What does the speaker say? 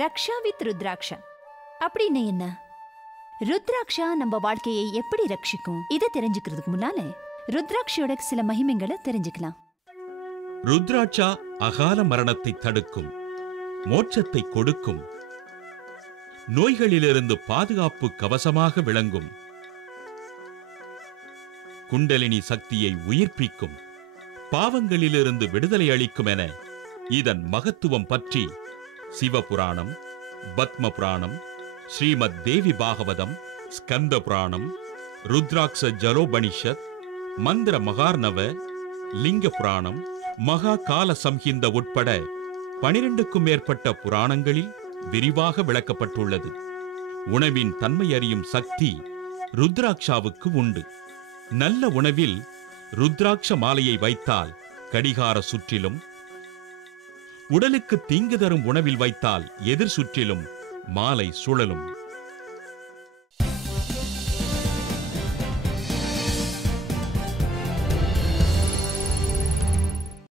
ரக்ஷா with rudraksha அப்படின்னு என்ன? ருத்ராட்சா நம்ம வாழ்க்கையை எப்படி ரட்சிக்கும்? இதை தெரிஞ்சுக்கிறதுக்கு முன்னால ருத்ராட்சியோட சில மகிமைகளை தெரிஞ்சுக்கலாம். ருத்ராட்சா அகால மரணத்தை தடுக்கும், மோட்சத்தை கொடுக்கும், நோய்களிலிருந்து பாதுகாப்பு கவசமாக விளங்கும், குண்டலினி சக்தியை உயிர்ப்பிக்கும், பாவங்களிலிருந்து விடுதலை அளிக்கும் என இதன் மகத்துவம் பற்றி சிவபுராணம், பத்ம புராணம், ஸ்ரீமத் தேவி பாகவதம், ஸ்கந்த புராணம், ருத்ராட்ச ஜலோபனிஷத், மந்திர மகார்ணவ, லிங்க புராணம், மகா கால சம்ஹிந்த உட்பட 12க்கும் மேற்பட்ட புராணங்களில் விரிவாக விளக்கப்பட்டுள்ளது. உணவின் தன்மை அறியும் சக்தி ருத்ராட்சாவுக்கு உண்டு. நல்ல உணவில் ருத்ராட்ச மாலையை வைத்தால் கடிகார சுற்றிலும், உடலுக்கு தீங்கு தரும் உணவில் வைத்தால் எதிர் சுற்றிலும் மாலை சுழலும்.